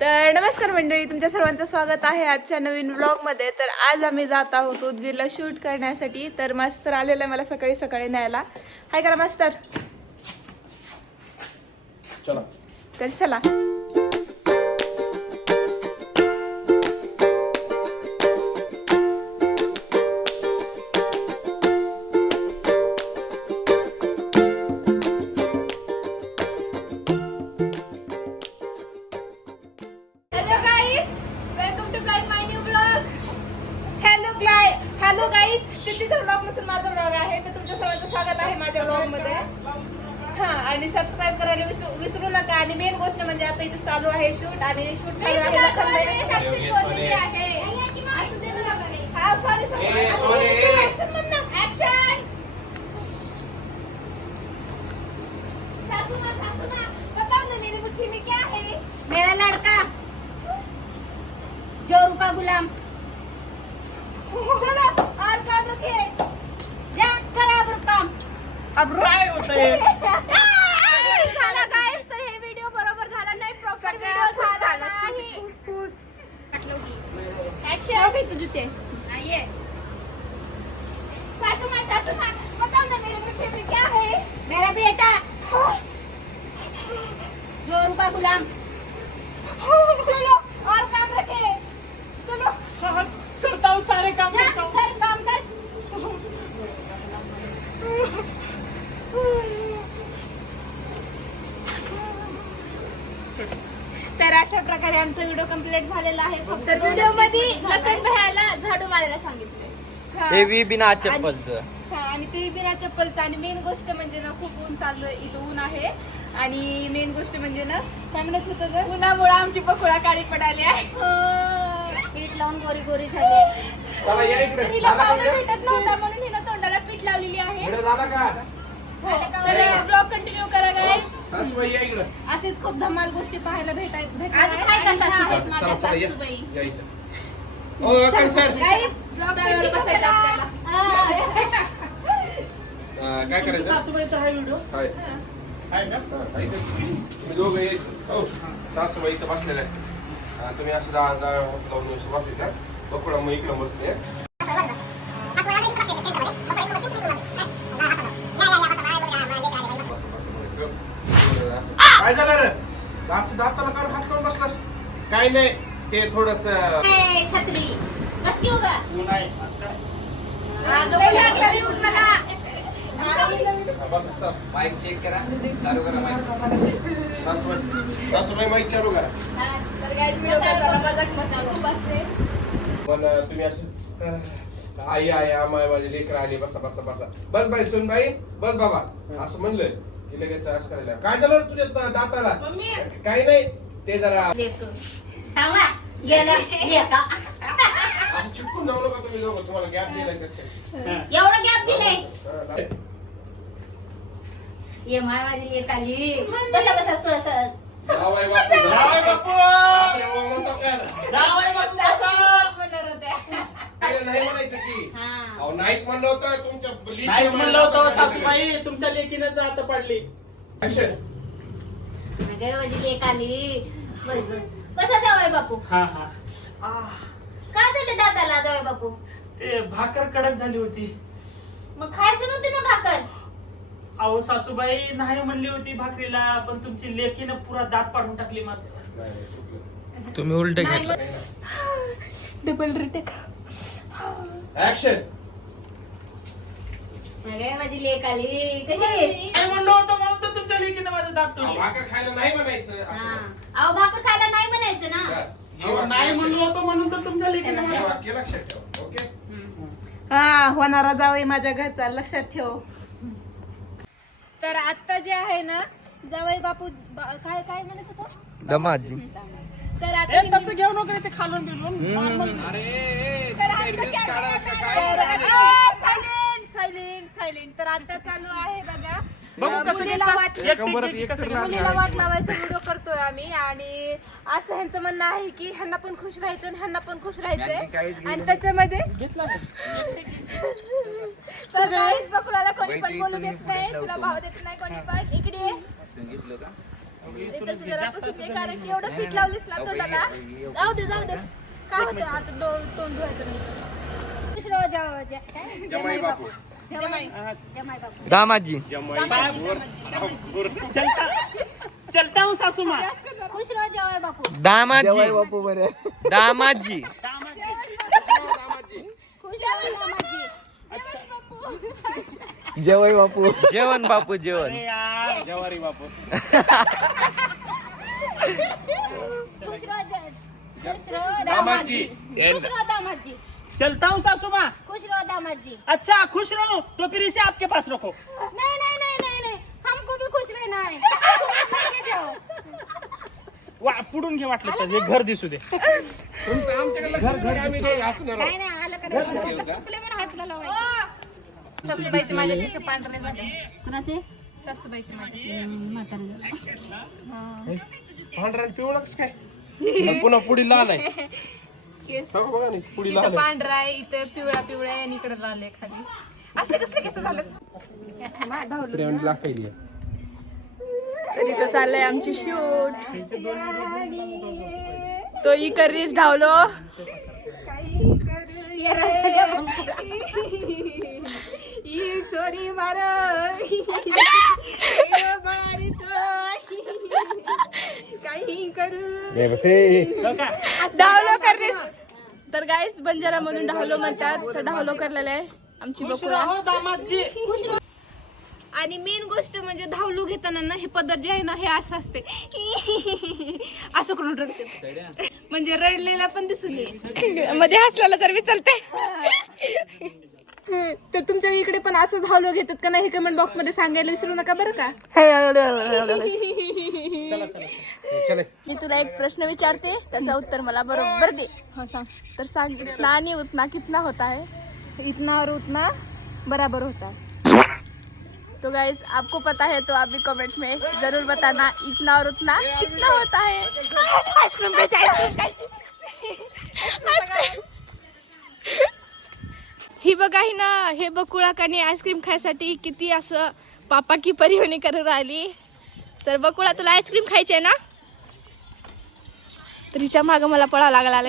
तर नमस्कार मंडळी, तुमच्या सर्वांचं स्वागत आहे आजच्या नवीन व्लॉगमध्ये. तर आज आम्ही जात आहोत उदगीरला शूट करण्यासाठी. तर मास्तर आलेला मला सकाळी सकाळी न्यायला. हाय करा मास्तर. चला तर चला. हॅलो गाईज, सिद्धीचा ब्लॉग नसून माझा ब्लॉग आहे. तर तुमच्या सर्वांचं स्वागत आहे माझ्या ब्लॉग मध्ये. हा, आणि सबस्क्राईब करायला विसरू नका. आणि मेन गोष्ट म्हणजे आता इथे चालू आहे शूट, आणि शूट चालू आहे. मेरा लड़का जोरू का गुलाम. चला, और काम रखिए. जा बराबर काम. अब काय होतंय? झाला गाइस, तर हे व्हिडिओ बरोबर झाला नाही, प्रॉपर व्हिडिओ झाला नाही. एक्शन तुझे ते ये सासू मां बताओ ना मेरे मिठे में क्या है. मेरा बेटा जोरू का गुलाम. चलो, और काम रखे. चलो. करता हूँ, सारे काम करता हूँ. कर काम कर. तर अशा प्रकारे आमचा व्हिडिओ कंप्लीट झालेला आहे. फक्त व्हिडिओ मध्ये लखन भैयाला झाडू मारायला सांगितलंय. ते बी बिना चप्पलचं. आणि ते बिना चप्पलचं. आणि मेन गोष्ट म्हणजे ना, खूप ऊन चालू आहे, इथं ऊन आहे. आणि मेन गोष्ट म्हणजे ना, काय म्हणत होतं ग, उन्हामुळे आमची पकोडा काळी पडाली आहे. पीठ लावून गोरी गोरी झाली. चला या इकडे. तिला पावडर भेटत नव्हता म्हणून हिनं तोंडाला पीठ लावलेली आहे. इकडे झाला का? तर ब्लॉग कंटिन्यू करा गाइस. सासूबाई या इकडे. असेच खूप धमाल गोष्टी पाहायला भेटणार आज काय का सासूबाई चला माझ्या चला या. सासूबाई. या इकडे. ओ काय सर गाइस ब्लॉग त्यावर बसायचं आपल्याला. काय करायचं? सासूबाईचा हा व्हिडिओ काय तुम्ही दोघं यायचं. हो, सासूबाई इथं बसलेल्या असतात. तुम्ही असं लावून बसायचं. बकुळा मग इकडे बसते. काय झालं रे? दाताला कर हात लावून बसलास. काय नाही, ते थोडस छत्री बस की होगा. माईक चेक करा, चालू करा माईक. सासूबाई माईक चालू करा. तर गाइस व्हिडिओ करायला मजाक मसाला खूप असते. पण तुम्ही असं आई आई आम्हाला माझे लेकर आले, बसा बसा बसा, बस बाई सुन बाई, बस बाबा, असं म्हणलं की लगेच असं करायला. काय झालं रे तुझ्या दाताला? मम्मी काही नाही, ते जरा थांबा गेला लेका. असं चिपकून जाऊ नका तुम्ही दोघं. तुम्हाला गॅप दिलाय कसं. एवढं गॅप दिलंय. ये माझी लेक आली. बसा बसा जावई बापू, जावई बापू. असं एवढं म्हणतात काय ना? जावई बापू बसा. म्हणणार होत्या. काय नाही म्हणायचं की. अहो नाहीच म्हणलं होतं तुमच्या नाहीच म्हणलं होतं सासूबाई, तुमच्या लेकीनं दात पडली. Action. माझी लेक आली. बस बस बसा जावई बापू. हा हा. काय झालं दादाला जावई बापू? ते भाकर कडक झाली होती. मग खायचं नव्हतं ना भाकर? अहो सासूबाई नाही म्हणली होती भाकरीला, पण तुमची लेकीनं पुरा दात पाडून टाकली माझं. नाही, नाही, चुकलं. तुम्ही उलट डबल रिटेक. Action. माझी लेक आली. कशी आहेस? काय म्हणलं होतं म्हणून तर तुमच्या लेकीनं माझं दात अहो, तोडले. भाकर खायला नाही म्हणायचं असं. अहो भाकर खायला नाही म्हणायचं ना. Yes. अहो, नाही म्हणलं होतं म्हणून तर तुमच्या लेकीनं हे माझं- वाक्य लक्षात ठेवा. ओके. हा, होणारा जावई माझ्या घरचा, लक्षात ठेव. तर आता जे आहे ना, जावई बापू काय काय म्हणत होतो? दमाजी. तर आता तसं घेऊ नको रे, ते खालून बिलून. अरे तर आमचं रिल्स काढा, असं काय सायलेंट. तर आता चालू आहे बघा. बघू कसं मुलीला घेतलं. वाट- मुलीला वाट लावायचा व्हिडिओ करतोय आम्ही. आणि असं ह्यांचं म्हणणं आहे की ह्यांना पण खुश राहायचं आणि ह्यांना पण खुश राहायचंय. आणि त्याच्यामध्ये घेतला तर गाईस बकुळाला कोणी पण बोलू देत नाही, तुला भाव देत नाही कोणी पण. इकडे ये. इकडचं जरा पुसून घे, कारण की एवढं पीठ लावलीस ना तोंडाला. जाऊ दे काय होतं आता तोंड धुवायचं नाही. दुसरं जमाई बापू. दामाजी चलता हूँ सासू माँ. खुश रहो जवाई बापू. दामाजी बापू बरे दामाजी खुश रहो दामाजी. जवाई बापू जेवण बापू जेवण. अरे यार जवारी बापू खुश रहो दामाजी. खुश रहो दामाजी. चलता हूँ सासू माँ. खुश रहो दामाजी. अच्छा खुश रहो तो फिर इसे आपके पास रखो. नहीं, हमको भी खुश रहना है. तुम्हें लेके जाओ. पुढून घे वाटलं तर हे घर दिसू दे. तुमचं आमच्याकडे लक्ष नाही, आम्ही नाही हसणार आहोत. नाही आलं का चुकले मला हसला लावायचं. सासूबाईचे माझ्या केस पांढरे झाले. कुणाचे? सासूबाईचे माझे. पांढरा आणि पिवळा कसं काय आणि पुन्हा पुढे लाल आहे. केस हो, बघा ना, पुढे लाल इथं आहे. पांढरा आहे, इथं पिवळा आहे आणि इकडे लाल आहे खाली. असले कसले केस झाले? त्रेवंड लाखायली आहे. तर इथं चाललंय आमची शूट. तो इकरीच धावलो. चोरी मार काही करू. धावलो करलीस. तर गाईस बंजारा मधून धावलो म्हणतात, तर धावलो करलेलं आहे आमची खुश बकुळा. रहो दामाजी. आणि मेन गोष्ट म्हणजे धावलू घेताना ना हे पद्धत जे आहे ना हे असं असते असं करून रडते, म्हणजे रडलेला पण दिसून येईल. मध्ये हसलेला तर मी चलते. तर तुमच्या इकडे पण असं धावलो घेतात का नाही हे कमेंट बॉक्स मध्ये सांगायला विसरू नका बरं का. मी तुला एक प्रश्न विचारते, त्याचं उत्तर मला बरोबर दे. सांग. तर सांग, इतना आणि उतना कितना होता है? इतना और उतना बराबर होता है. तो गाइस आपको पता है तो आप भी कमेंट में जरूर बताना इतना और उतना कितना होता है. आइसक्रीम खायची, आइसक्रीम. ही बघा ही ना, हे बकुळा कानी आईस्क्रीम खायसाठी किती असं पापा की परिवणी करून राहिली. तर बकुळा तुला आईस्क्रीम खायची आहे ना, तर हिच्या मागं मला पळा लागला.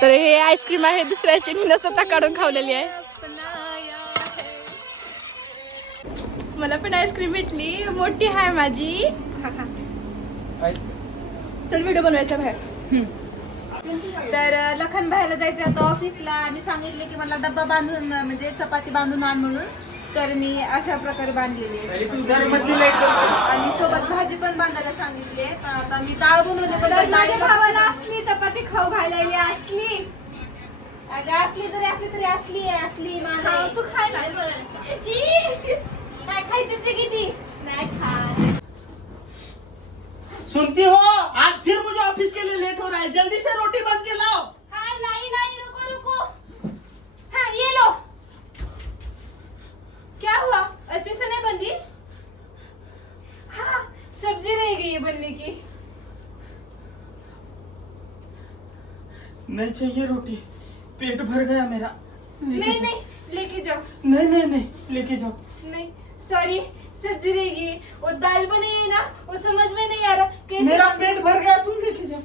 तर हे आईस्क्रीम आहे दुसऱ्याची, मी स्वतः काढून खावलेली आहे. मला पण आईस्क्रीम भेटली, मोठी आहे माझी. चल व्हिडिओ बनवायचा बाहेर. तर लखन भाईला जायचं होतं ऑफिसला आणि सांगितले की मला डब्बा बांधून म्हणजे चपाती बांधून आण म्हणून. तर मी अशा प्रकारे बांधलेली आहे आणि सोबत भाजी पण बांधायला सांगितली आहे. तर आता मी डाळ बनवली, पण माझ्या भावाला असली चपाती खाऊ घालायली असली. अगं असली तरी असली माझा. तू खायला काय खायचं किती नाही खा. सुनती हो, आज फिर मुझे ऑफिस के लिए लेट हो रहा है. जल्दी से रोटी बन के लाओ. हाँ नहीं रुको. हाँ ये लो. क्या हुआ? अच्छे से नहीं बंदी? हाँ सब्जी रह गई है बनने की. नहीं चाहिए रोटी, पेट भर गया मेरा. नहीं लेके जाओ. नहीं लेके जाओ. नहीं सॉरी, सब्जी रहेगी. वो दाल बनी है ना, वो समझ में नहीं आ रहा कैसे. मेरा पेट भर गया, तुम लेके जाओ.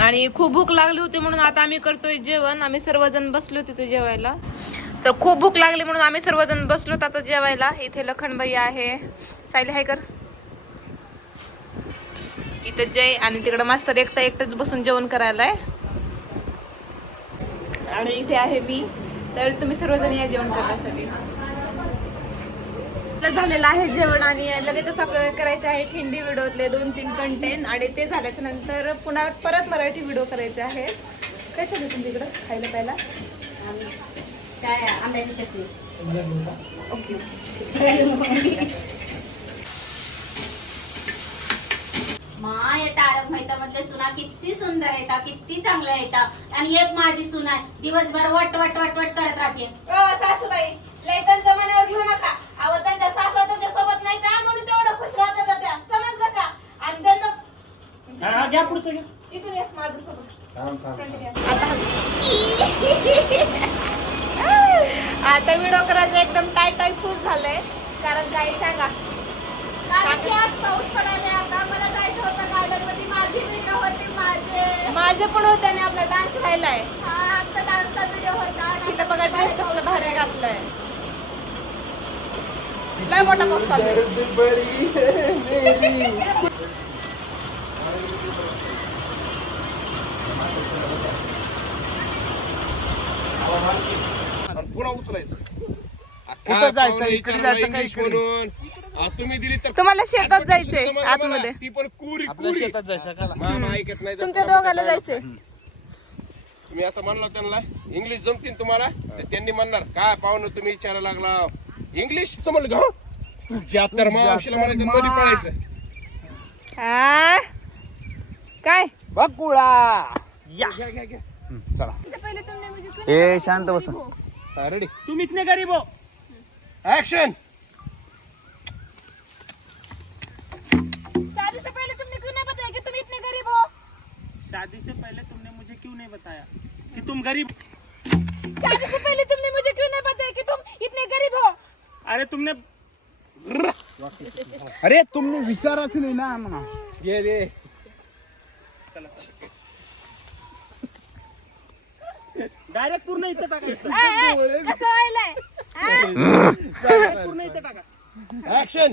आणि खूप भूक लागली होती म्हणून आता आम्ही करतोय जेवण. आम्ही सर्वजण बसलो तिथे जेवायला. तर खूप भूक लागली म्हणून आम्ही सर्वजण बसलो आता जेवायला. इथे लखनबाई आहे, सायली हाय कर. इथे जय आणि तिकडे मास्तर एकटंच बसून जेवण करायला आहे. आणि इथे आहे मी. तर तुम्ही सर्वजण या जेवण करण्यासाठी. झालेलं आहे जेवण आणि लगेचच आपल्याला करायचे आहे हिंदी व्हिडिओतले 2-3 कंटेंट आणि ते झाल्याच्या नंतर पुन्हा परत मराठी व्हिडिओ करायचे आहेत. काय चालू तुमच्या इकडं खायला प्यायला? काय आंब्याची चटणी. ओके. मा या तारक मेहता मधले सुना किती सुंदर येतात, किती चांगल्या येतात. आणि एक माझी सुना दिवसभर वट करत राहते. सासूबाई लय त्यांच्या मनावर घेऊ नका. अहो त्यांच्या सासू त्यांच्या सोबत नाही त्या म्हणून तेवढं खुश राहतात त्या, समजलं का? आणि त्यांना घ्या पुढचं घ्या. इथून ये माझ्यासोबत. आता व्हिडिओ करायचं एकदम टाय फुल झालंय. कारण काय सांगा, कारण की आज पाऊस पडायला आता मला जायचं होतं गार्डन मध्ये. माझी व्हिडिओ होती माझे पण होते आणि आपला डान्स राहिलाय. आमचा डान्सचा व्हिडिओ होता. तिला बघा ड्रेस कसला भारी घातलाय. लय मोठा पाऊस चालू पुन्हा उचलायचं. कुठं जायचं? इकडे जायचं का इंग्लिश इकडे? म्हणून तुम्ही दिली तर तुम्हाला शेतात आठवण जायचंय दिवशी तुम्हाला आतमध्ये. ती पण कुरी आपल्या कुरी. शेतात जायचं का? मामा ऐकत नाही तर तुमच्या पुन्हा दोघाला काय जायचंय. तुम्ही आता म्हणलं त्यांना इंग्लिश जमतील तुम्हाला तर त्यांनी म्हणणार काय पाहुणं तुम्ही विचारायला लागला इंग्लिश समजलं का? जातर मावशीला म्हणायचं मध्ये पळायचं. हा? काय बकुळा या घ्या, घ्या. पहिले तुमने मुझे क्यों ए शांत बस. रेडी तुम इतने गरीब हो. ऍक्शन. शादी से पहले तुमने क्यों नहीं बताया कि तुम इतने गरीब हो? शादी से पहले तुमने मुझे क्यों नहीं बताया कि तुम गरीब. शादी से पहले तुमने मुझे क्यों नहीं बताया कि तुम इतने गरीब हो? अरे तुमने अरे तुमने विचाराच नाही ना म्हणा. ये रे डायरेक्ट पूर्ण इथं टाकायचं. कसं व्हायलंय? Direct पूर्ण इथं टाका. ऍक्शन.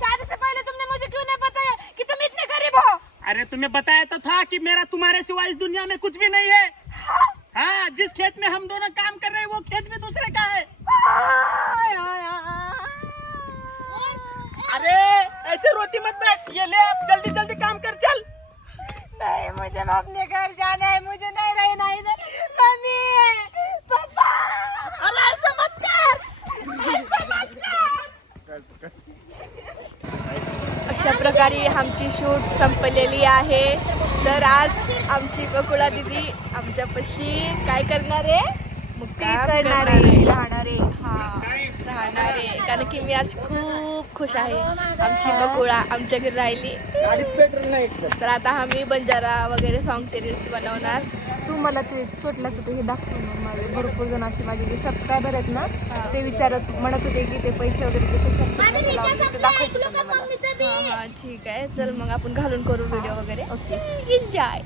शादी से पहले तुमने मुझे क्यों नहीं बताया कि तुम इतने गरीब हो? अरे तुम्हें बताया तो था कि मेरा तुम्हारे सिवा इस दुनिया में कुछ भी नहीं है. हाँ, जिस खेत में हम दोनों काम कर रहे हैं वो खेत भी दूसरे का है. अरे ऐसे रोती मत बैठ. ये ले आप जल्दी जल्दी काम कर चल. नहीं, मुझे अपने घर जाना है. मुझे नहीं रहना इधर. मम्मी, पापा, अरे असं मत कर. असं मत कर. अशा प्रकारे आमची शूट संपलेली आहे. तर आज आमची बकुळा दिदी आमच्यापाशी काय करणार आहे? मुक्काम करणार आहे. राहणारे कारण की मी आज खूप खुश आहे. आमची बकुळा आमच्या घरी राहिली. तर आता आम्ही बंजारा वगैरे सॉंगचे रील्स बनवणार. तू मला ते छोटल्याच हे दाखव ना. माझे भरपूर जण असे माझे जे सबस्क्रायबर आहेत ना ते म्हणत होते की ते पैसे वगैरे ते कसे असतात ना, ते लावले. ते दाखवायचं होतं मला. हा ठीक आहे. चल मग आपण घालून करू व्हिडिओ वगैरे. Okay, enjoy.